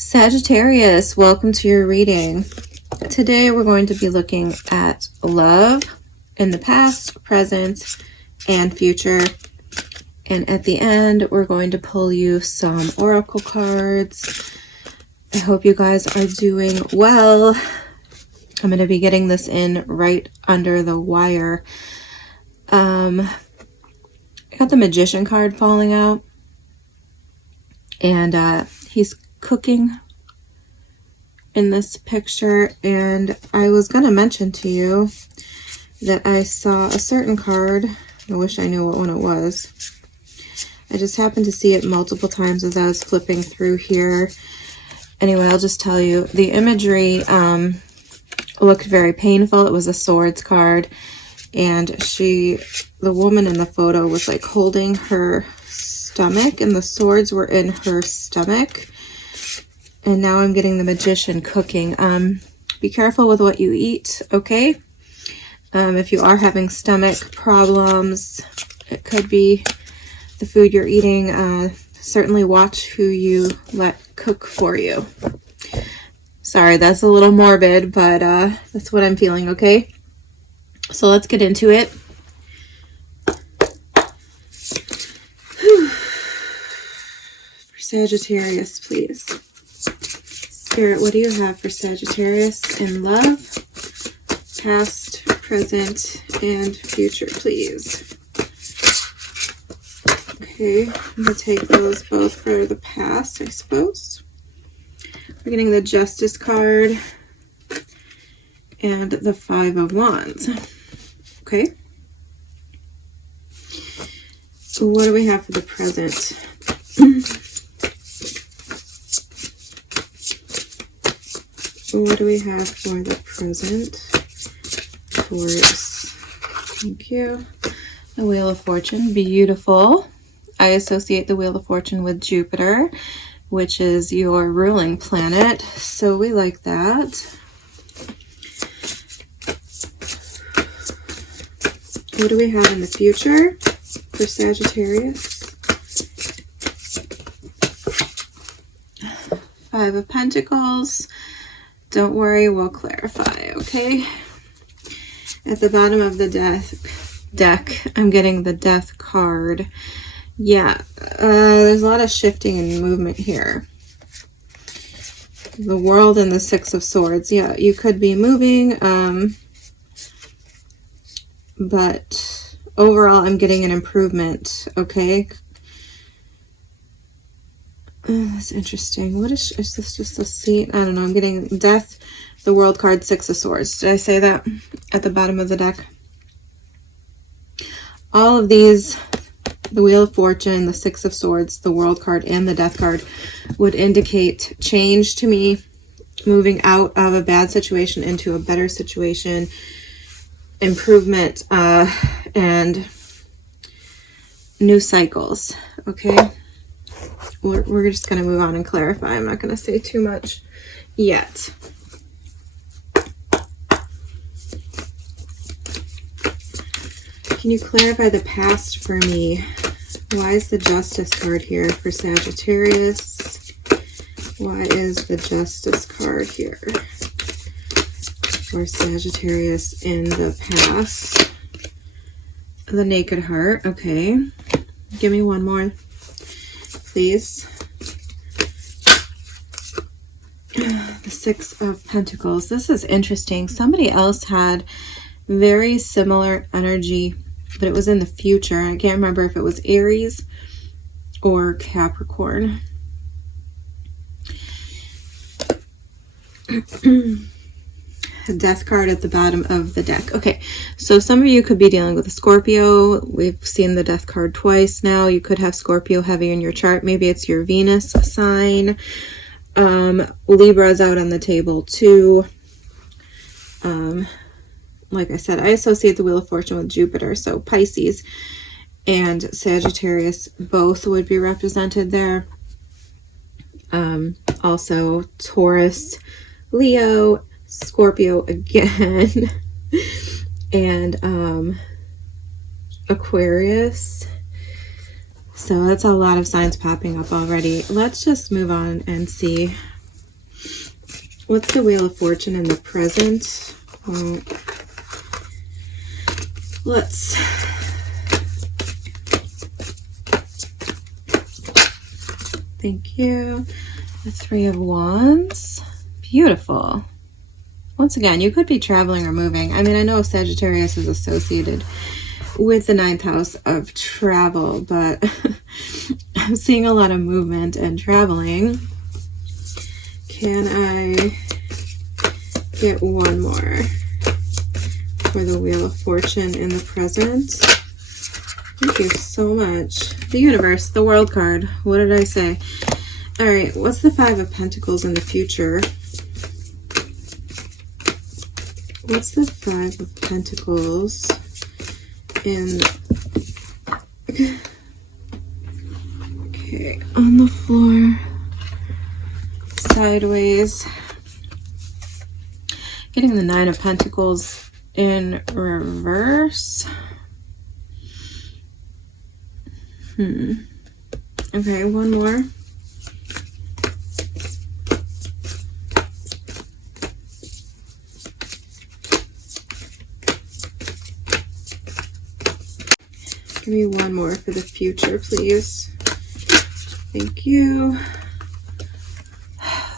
Sagittarius, welcome to your reading. Today we're going to be looking at love in the past, present, and future. And at the end, we're going to pull you some oracle cards. I hope you guys are doing well. I'm going to be getting this in right under the wire. I got the Magician card falling out. And he's cooking in this picture, and I was going to mention to you that I saw a certain card. I wish I knew what one it was. I just happened to see it multiple times as I was flipping through here. Anyway, I'll just tell you, the imagery looked very painful. It was a swords card, and the woman in the photo was like holding her stomach, and the swords were in her stomach. And now I'm getting the Magician cooking. Be careful with what you eat, okay? If you are having stomach problems, it could be the food you're eating. Certainly watch who you let cook for you. Sorry, that's a little morbid, but that's what I'm feeling, okay? So let's get into it. For Sagittarius, please. Spirit, what do you have for Sagittarius in love, past, present, and future, please? Okay, I'm going to take those both for the past, I suppose. We're getting the Justice card and the Five of Wands. Okay. So what do we have for the present? What do we have for the present? Taurus. Thank you. The Wheel of Fortune. Beautiful. I associate the Wheel of Fortune with Jupiter, which is your ruling planet. So we like that. What do we have in the future for Sagittarius? Five of Pentacles. Don't worry, we'll clarify, okay? At the bottom of the deck, I'm getting the Death card. Yeah, there's a lot of shifting and movement here. The World and the Six of Swords. Yeah, you could be moving, but overall I'm getting an improvement, okay? That's interesting. What is this just a scene? I don't know. I'm getting Death, the World card, Six of Swords. Did I say that at the bottom of the deck? All of these, the Wheel of Fortune, the Six of Swords, the World card, and the Death card would indicate change to me, moving out of a bad situation into a better situation, improvement, and new cycles, okay? We're just going to move on and clarify. I'm not going to say too much yet. Can you clarify the past for me? Why is the Justice card here for Sagittarius? Why is the Justice card here for Sagittarius in the past? The Naked Heart. Okay. Give me one more, please. The Six of Pentacles. This is interesting. Somebody else had very similar energy, but it was in the future. I can't remember if it was Aries or Capricorn. Death card at the bottom of the deck. Okay, so some of you could be dealing with a Scorpio. We've seen the Death card twice now. You could have Scorpio heavy in your chart. Maybe it's your Venus sign. Libra's out on the table too. Like I said, I associate the Wheel of Fortune with Jupiter, so Pisces and Sagittarius both would be represented there. Also Taurus, Leo, Scorpio again, and Aquarius. So that's a lot of signs popping up already. Let's just move on and see What's the Wheel of Fortune in the present? Well, let's... Thank you. The Three of Wands. Beautiful. Once again, you could be traveling or moving. I mean, I know Sagittarius is associated with the 9th house of travel, but I'm seeing a lot of movement and traveling. Can I get one more for the Wheel of Fortune in the present? Thank you so much. The universe, the world card. What did I say? All right, what's the Five of Pentacles in the future? What's the Five of Pentacles in... Okay, on the floor. Sideways. Getting the Nine of Pentacles in reverse. Okay, one more. Give me one more for the future, please. Thank you.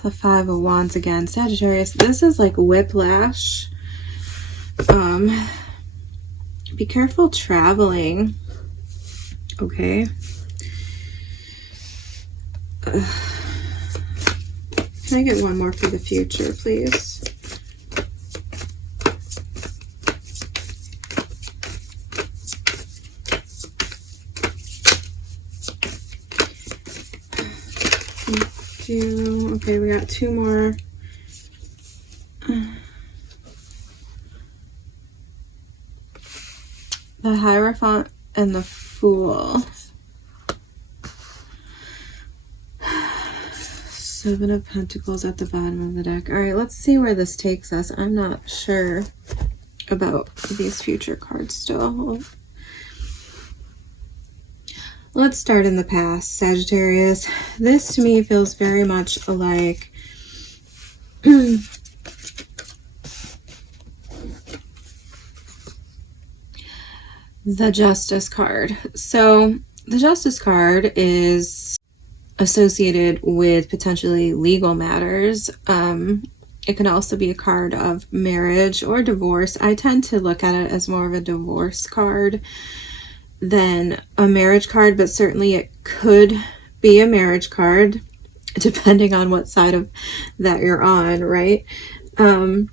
The Five of Wands again. Sagittarius, this is like whiplash. Be careful traveling. Okay. Can I get one more for the future, please? Thank you. Okay, we got two more. The Hierophant and the Fool. Seven of Pentacles at the bottom of the deck. All right, let's see where this takes us. I'm not sure about these future cards still. Let's start in the past, Sagittarius. This to me feels very much like the Justice card. So the Justice card is associated with potentially legal matters. It can also be a card of marriage or divorce. I tend to look at it as more of a divorce card than a marriage card, but certainly it could be a marriage card depending on what side of that you're on, right? But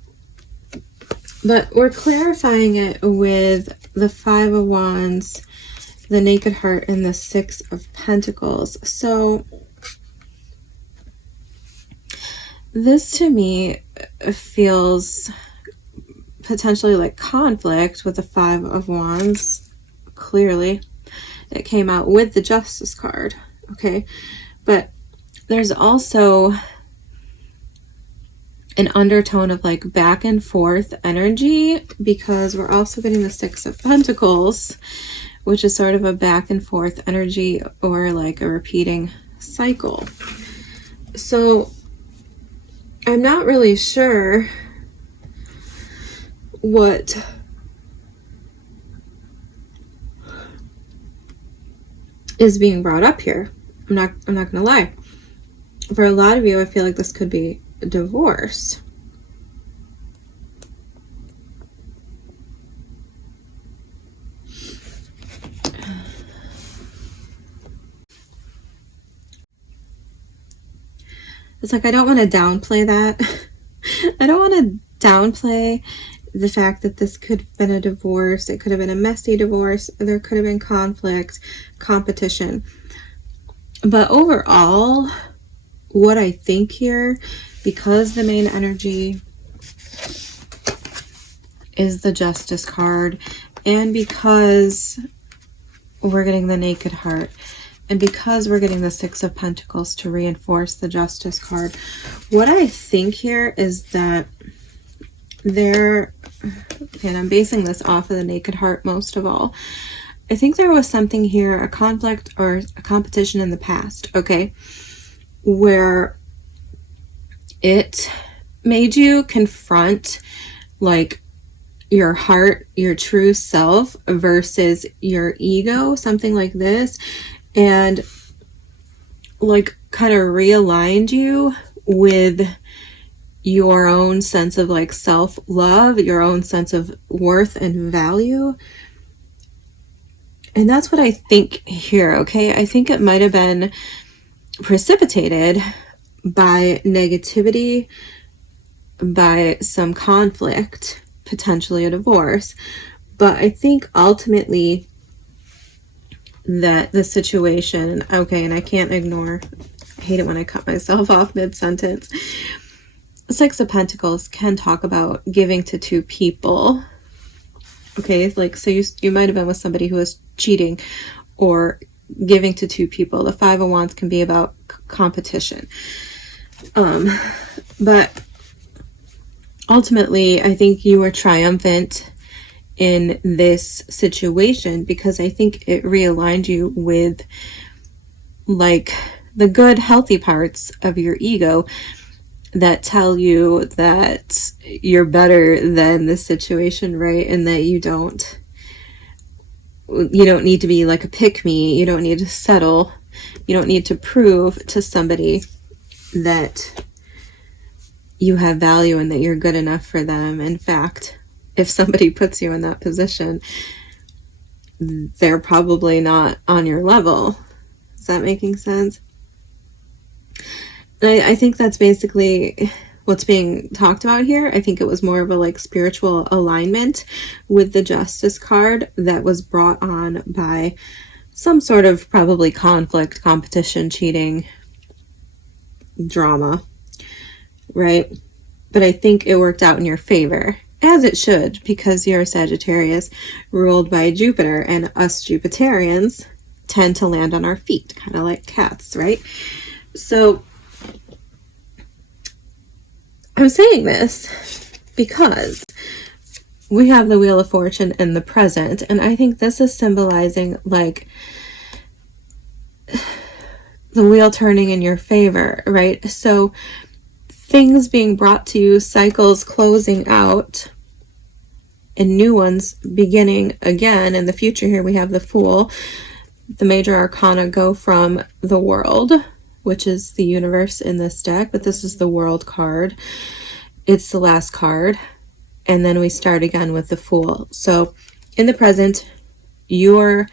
we're clarifying it with the Five of Wands, the Naked Heart, and the Six of Pentacles. So this to me feels potentially like conflict with the Five of Wands. Clearly, it came out with the Justice card. Okay, but there's also an undertone of like back and forth energy, because we're also getting the Six of Pentacles, which is sort of a back and forth energy or like a repeating cycle. So I'm not really sure what is being brought up here. I'm not gonna lie. For a lot of you, I feel like this could be a divorce. It's like I don't want to downplay that. I don't want to downplay the fact that this could have been a divorce. It could have been a messy divorce. There could have been conflict, competition. But overall, what I think here, because the main energy is the Justice card, and because we're getting the Naked Heart, and because we're getting the Six of Pentacles to reinforce the Justice card, what I think here is that there, and I'm basing this off of the Naked Heart most of all, I think there was something here, a conflict or a competition in the past, okay, where it made you confront like your heart, your true self versus your ego, something like this, and like kind of realigned you with your own sense of like self-love, your own sense of worth and value. And that's what I think here, okay? I think it might have been precipitated by negativity, by some conflict, potentially a divorce. But I think ultimately that the situation, okay, and I can't ignore, I hate it when I cut myself off mid-sentence. Six of Pentacles can talk about giving to two people. Okay, like, so you might have been with somebody who was cheating or giving to two people. The Five of Wands can be about competition. But ultimately, I think you were triumphant in this situation because I think it realigned you with like the good, healthy parts of your ego that tell you that you're better than the situation, right? And that you don't need to be like a pick-me. You don't need to settle. You don't need to prove to somebody that you have value and that you're good enough for them. In fact, if somebody puts you in that position, they're probably not on your level. Is that making sense? I think that's basically what's being talked about here. I think it was more of a like spiritual alignment with the Justice card that was brought on by some sort of probably conflict, competition, cheating, drama, right? But I think it worked out in your favor, as it should, because you're a Sagittarius ruled by Jupiter, and us Jupiterians tend to land on our feet, kind of like cats, right? So I'm saying this because we have the Wheel of Fortune in the present, and I think this is symbolizing like the wheel turning in your favor, right? So things being brought to you, cycles closing out, and new ones beginning again. In the future here we have the Fool. The major arcana go from the World, which is the universe in this deck, but this is the World card. It's the last card. And then we start again with the Fool. So in the present, you're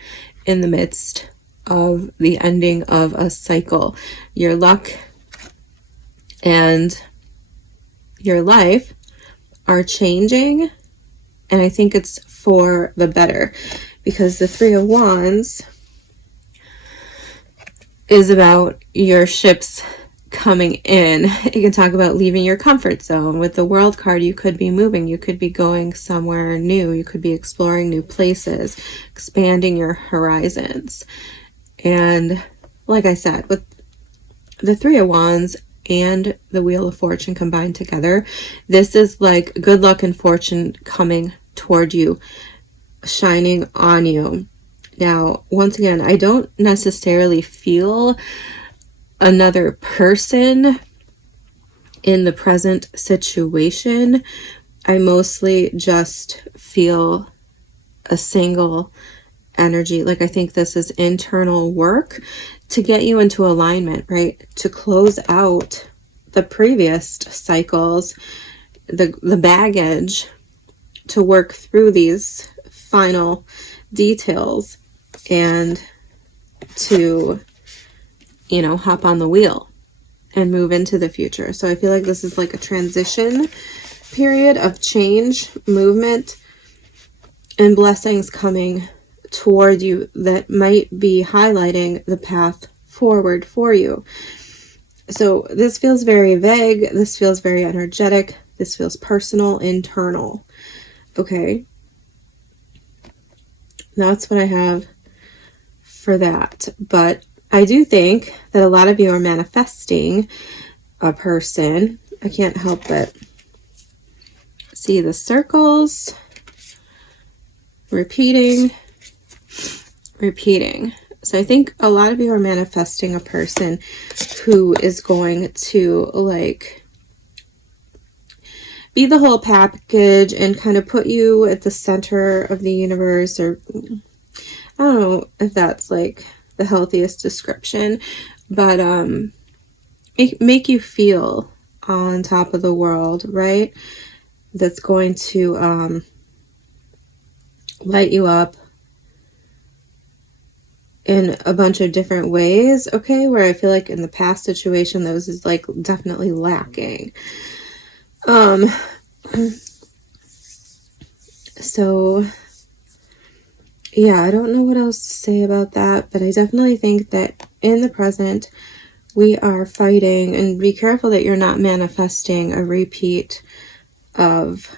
in the midst of the ending of a cycle. Your luck and your life are changing, and I think it's for the better, because the Three of Wands is about your ships coming in. You can talk about leaving your comfort zone. With the World card, you could be moving, you could be going somewhere new, you could be exploring new places, expanding your horizons. And like I said, with the Three of Wands and the Wheel of Fortune combined together, this is like good luck and fortune coming toward you, shining on you. Now, once again, I don't necessarily feel another person in the present situation. I mostly just feel a single energy. Like, I think this is internal work to get you into alignment, right? To close out the previous cycles, the baggage, to work through these final details and to, you know, hop on the wheel and move into the future. So I feel like this is like a transition period of change, movement, and blessings coming toward you that might be highlighting the path forward for you. So this feels very vague. This feels very energetic. This feels personal, internal. Okay. That's what I have for that. But I do think that a lot of you are manifesting a person. I can't help but see the circles repeating. So I think a lot of you are manifesting a person who is going to like be the whole package and kind of put you at the center of the universe, or I don't know if that's like the healthiest description, but make you feel on top of the world, right? That's going to light you up in a bunch of different ways, okay? Where I feel like in the past situation, those is like definitely lacking. So yeah, I don't know what else to say about that, but I definitely think that in the present, we are fighting, and be careful that you're not manifesting a repeat of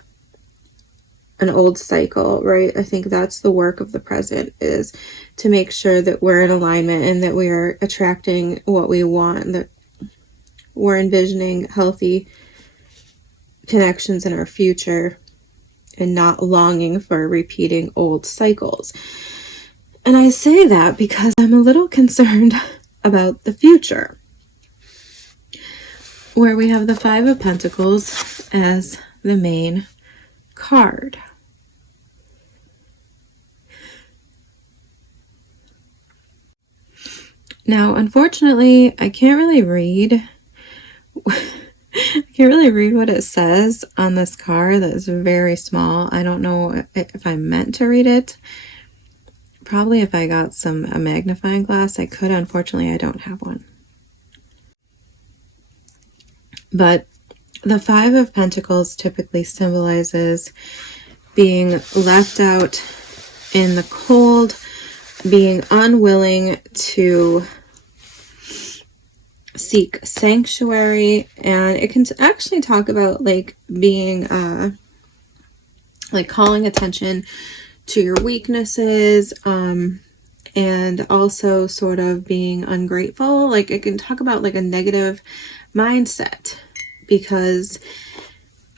an old cycle, right? I think that's the work of the present, is to make sure that we're in alignment and that we're attracting what we want, and that we're envisioning healthy connections in our future and not longing for repeating old cycles. And I say that because I'm a little concerned about the future, where we have the Five of Pentacles as the main card. Now, unfortunately, I can't really read what it says on this card. That is very small. I don't know if I meant to read it. Probably if I got a magnifying glass, I could. Unfortunately, I don't have one. But the Five of Pentacles typically symbolizes being left out in the cold, being unwilling to seek sanctuary, and it can actually talk about like being like calling attention to your weaknesses, and also sort of being ungrateful. Like it can talk about like a negative mindset, because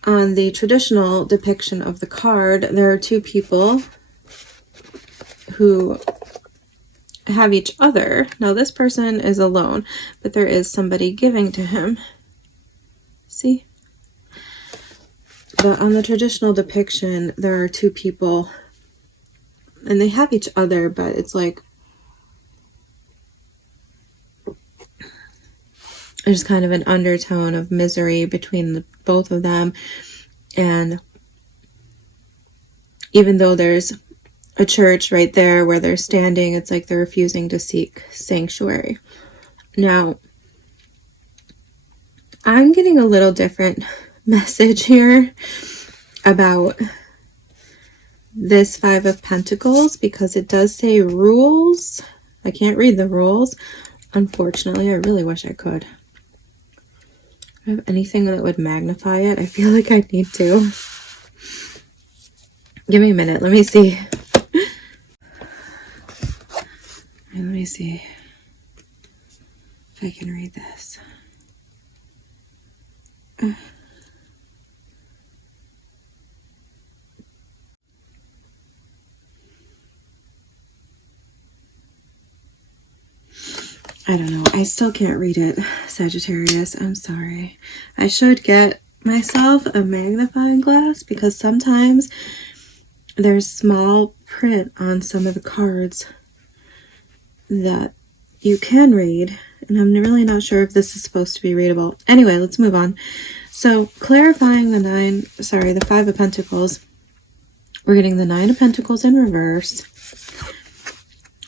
on the traditional depiction of the card, there are two people who have each other. Now this person is alone, but there is somebody giving to him. See? But on the traditional depiction, there are two people and they have each other, but it's like there's kind of an undertone of misery between both of them. And even though there's a church right there where they're standing, it's like they're refusing to seek sanctuary. Now, I'm getting a little different message here about this Five of Pentacles, because it does say rules. I can't read the rules, unfortunately. I really wish I could. Do I have anything that would magnify it? I feel like I need to. Give me a minute. Let me see. Let me see if I can read this. I don't know. I still can't read it, Sagittarius. I'm sorry. I should get myself a magnifying glass, because sometimes there's small print on some of the cards that you can read, and I'm really not sure if this is supposed to be readable. Anyway, let's move on. So clarifying the Five of Pentacles, we're getting the Nine of Pentacles in reverse,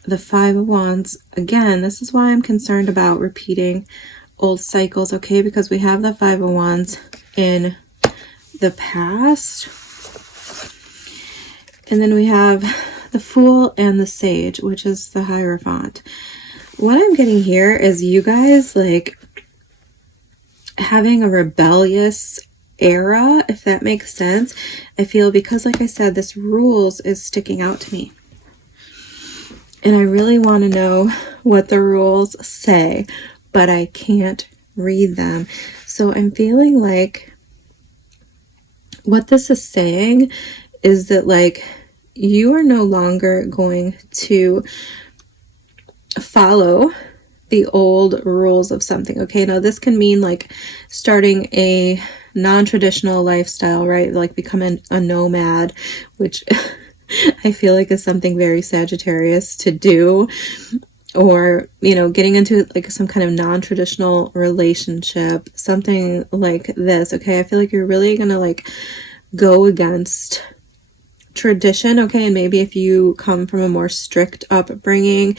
the Five of Wands. Again, this is why I'm concerned about repeating old cycles, okay? Because we have the Five of Wands in the past, and then we have the Fool and the Sage, which is the Hierophant. What I'm getting here is you guys like having a rebellious era, if that makes sense. I feel, because like I said, this rules is sticking out to me, and I really want to know what the rules say, but I can't read them. So I'm feeling like what this is saying is that like you are no longer going to follow the old rules of something. Okay, now this can mean like starting a non-traditional lifestyle, right? Like becoming a nomad, which I feel like is something very Sagittarius to do. Or, you know, getting into like some kind of non-traditional relationship, something like this. Okay, I feel like you're really gonna like go against tradition. Okay, and maybe if you come from a more strict upbringing,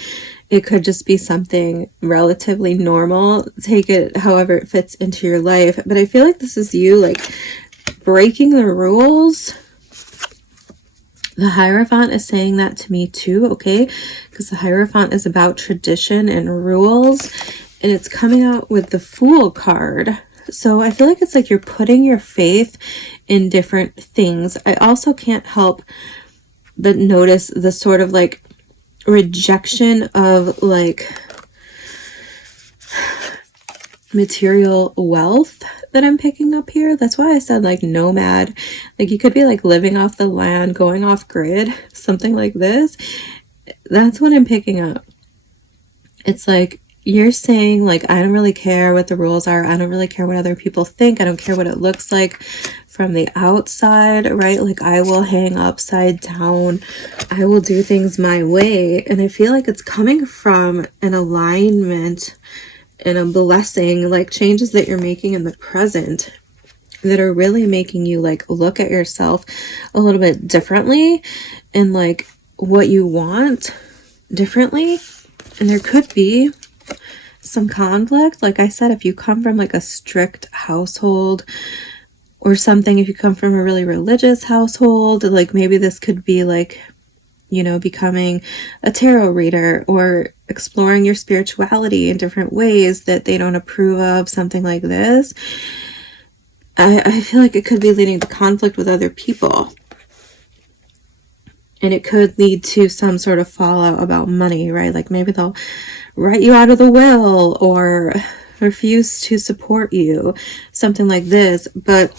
it could just be something relatively normal. Take it however it fits into your life. But I feel like this is you like breaking the rules. The Hierophant is saying that to me too, okay? Because the Hierophant is about tradition and rules, and it's coming out with the Fool card. So I feel like it's like you're putting your faith in different things. I also can't help but notice the sort of like rejection of like material wealth that I'm picking up here. That's why I said like nomad. Like you could be like living off the land, going off grid, something like this. That's what I'm picking up. It's like you're saying like, I don't really care what the rules are. I don't really care what other people think. I don't care what it looks like from the outside, right? Like I will hang upside down. I will do things my way. And I feel like it's coming from an alignment and a blessing, like changes that you're making in the present that are really making you like look at yourself a little bit differently and like what you want differently. And there could be some conflict. Like I said, if you come from like a strict household or something, if you come from a really religious household, like maybe this could be like, you know, becoming a tarot reader or exploring your spirituality in different ways that they don't approve of, something like this. I feel like it could be leading to conflict with other people. And it could lead to some sort of fallout about money, right? Like maybe they'll write you out of the will or refuse to support you, something like this. But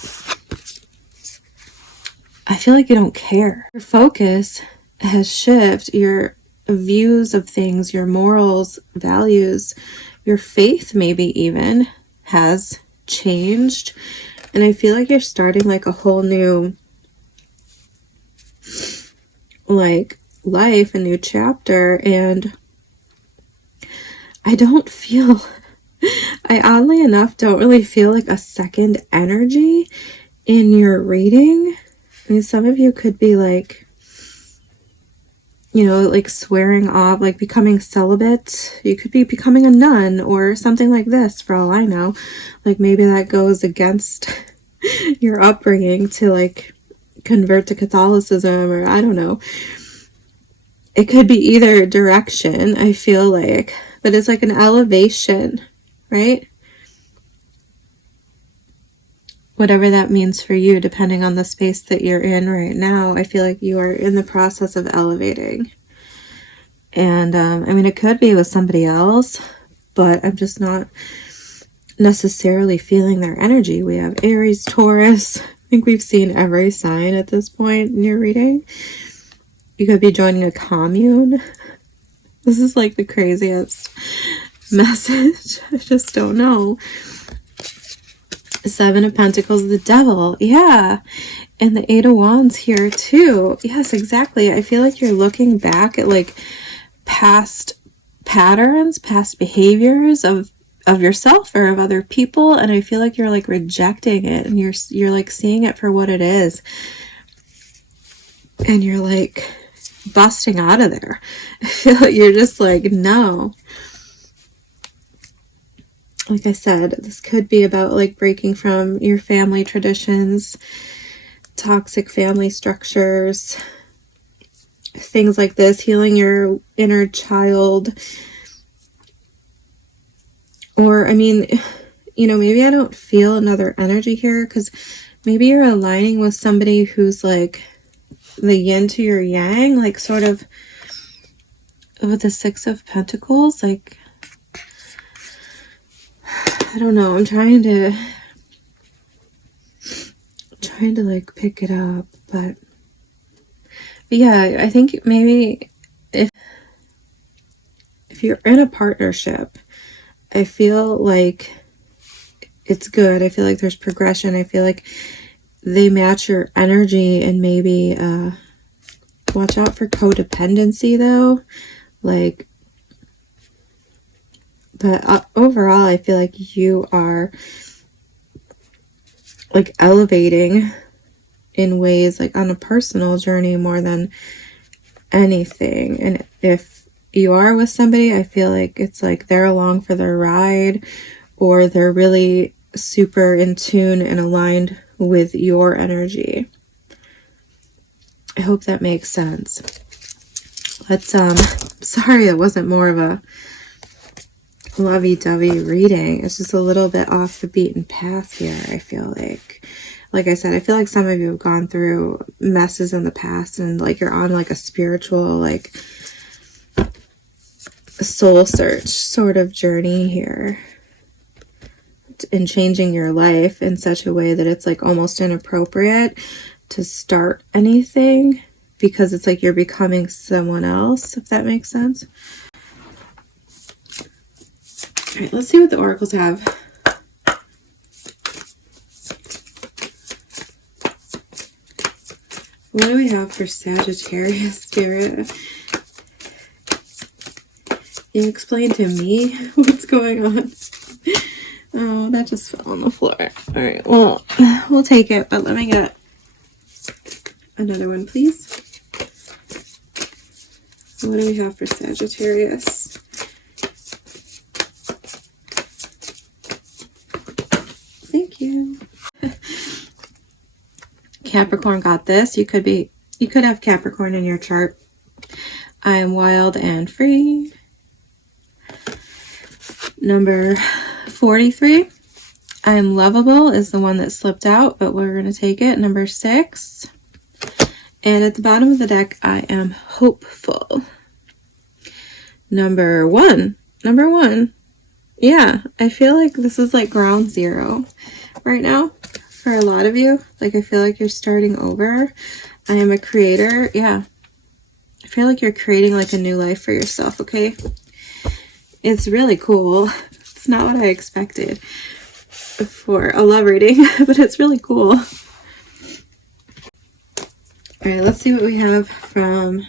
I feel like you don't care. Your focus has shifted, your views of things, your morals, values, your faith maybe even has changed. And I feel like you're starting like a whole new like life, a new chapter. And I don't feel, I oddly enough don't really feel like a second energy in your reading. I mean, some of you could be like, you know, like swearing off, like becoming celibate. You could be becoming a nun or something like this, for all I know. Like maybe that goes against your upbringing to like convert to Catholicism, or I don't know. It could be either direction, I feel like, but it's like an elevation, right? Whatever that means for you, depending on the space that you're in right now, I feel like you are in the process of elevating. And I mean, it could be with somebody else, but I'm just not necessarily feeling their energy. We have Aries, Taurus. I think we've seen every sign at this point in your reading. You could be joining a commune. This is like the craziest message. I just don't know. Seven of Pentacles, the Devil. Yeah. And the Eight of Wands here too. Yes, exactly. I feel like you're looking back at like past patterns, past behaviors of yourself or of other people, and I feel like you're like rejecting it, and you're like seeing it for what it is, and you're like busting out of there. I feel like you're just like, no. Like I said, this could be about like breaking from your family traditions, toxic family structures, things like this, healing your inner child. Or, I mean, you know, maybe I don't feel another energy here because maybe you're aligning with somebody who's like the yin to your yang, like sort of with the Six of Pentacles. Like, I don't know. I'm trying to like pick it up, but yeah, I think maybe if you're in a partnership I feel like it's good. I feel like there's progression. I feel like they match your energy, and maybe watch out for codependency though. Like, but overall, I feel like you are like elevating in ways like on a personal journey more than anything. And if you are with somebody, I feel like it's like they're along for the ride, or they're really super in tune and aligned with your energy. I hope that makes sense. Let's sorry it wasn't more of a lovey-dovey reading. It's just a little bit off the beaten path here. I feel like I said, I feel like some of you have gone through messes in the past, and like you're on like a spiritual, like soul search sort of journey here, in changing your life in such a way that it's like almost inappropriate to start anything, because it's like you're becoming someone else, if that makes sense. All right, let's see what the oracles have. What do we have for Sagittarius spirit? Can you explain to me what's going on? Oh, that just fell on the floor. All right, well, we'll take it, but let me get another one, please. What do we have for Sagittarius? Thank you. Capricorn got this. You could have Capricorn in your chart. I am wild and free. Number 43. I am lovable is the one that slipped out, but we're going to take it. Number 6. And at the bottom of the deck, I am hopeful. Number 1. Number 1. Yeah, I feel like this is like ground zero right now for a lot of you. Like, I feel like you're starting over. I am a creator. Yeah. I feel like you're creating like a new life for yourself, okay? It's really cool. It's not what I expected for a love reading, but it's really cool. All right, let's see what we have from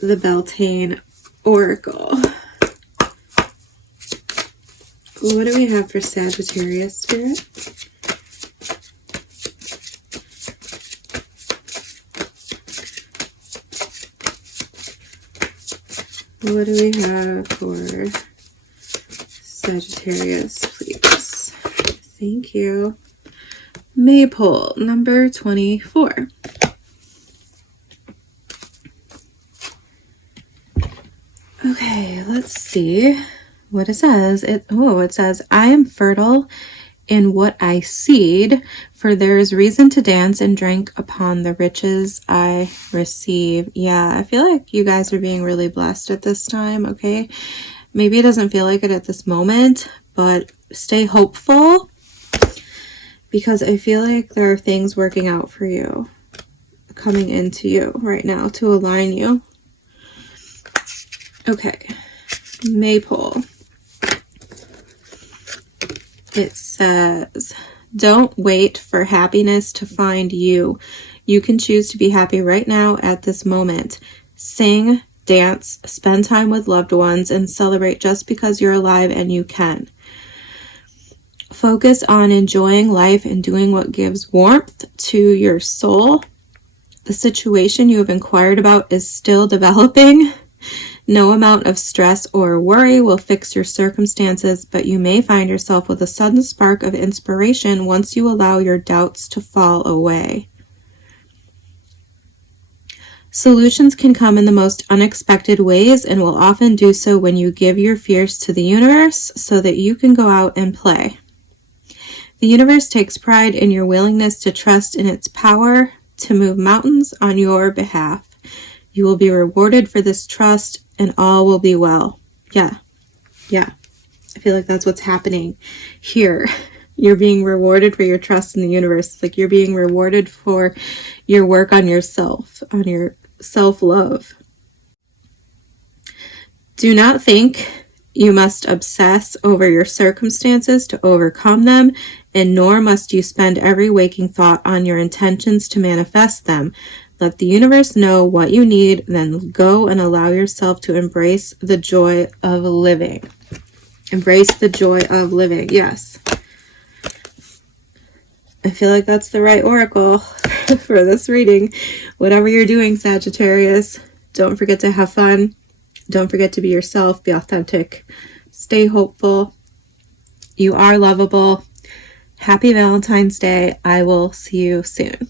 the Beltane Oracle. What do we have for Sagittarius spirit? What do we have for Sagittarius, please? Thank you. Maypole, number 24. Okay, let's see what it says. It says, I am fertile in what I seed, for there is reason to dance and drink upon the riches I receive. Yeah, I feel like you guys are being really blessed at this time, okay? Maybe it doesn't feel like it at this moment, but stay hopeful, because I feel like there are things working out for you, coming into you right now to align you. Okay, Maypole. It says, don't wait for happiness to find you. You can choose to be happy right now at this moment. Sing, dance, spend time with loved ones, and celebrate just because you're alive and you can. Focus on enjoying life and doing what gives warmth to your soul. The situation you have inquired about is still developing. No amount of stress or worry will fix your circumstances, but you may find yourself with a sudden spark of inspiration once you allow your doubts to fall away. Solutions can come in the most unexpected ways and will often do so when you give your fears to the universe so that you can go out and play. The universe takes pride in your willingness to trust in its power to move mountains on your behalf. You will be rewarded for this trust, and all will be well. Yeah. I feel like that's what's happening here. You're being rewarded for your trust in the universe. Like, you're being rewarded for your work on yourself, on your self-love. Do not think you must obsess over your circumstances to overcome them, and nor must you spend every waking thought on your intentions to manifest them. Let the universe know what you need, then go and allow yourself to embrace the joy of living. Embrace the joy of living. Yes. I feel like that's the right oracle for this reading. Whatever you're doing, Sagittarius, don't forget to have fun. Don't forget to be yourself, be authentic, stay hopeful. You are lovable. Happy Valentine's Day. I will see you soon.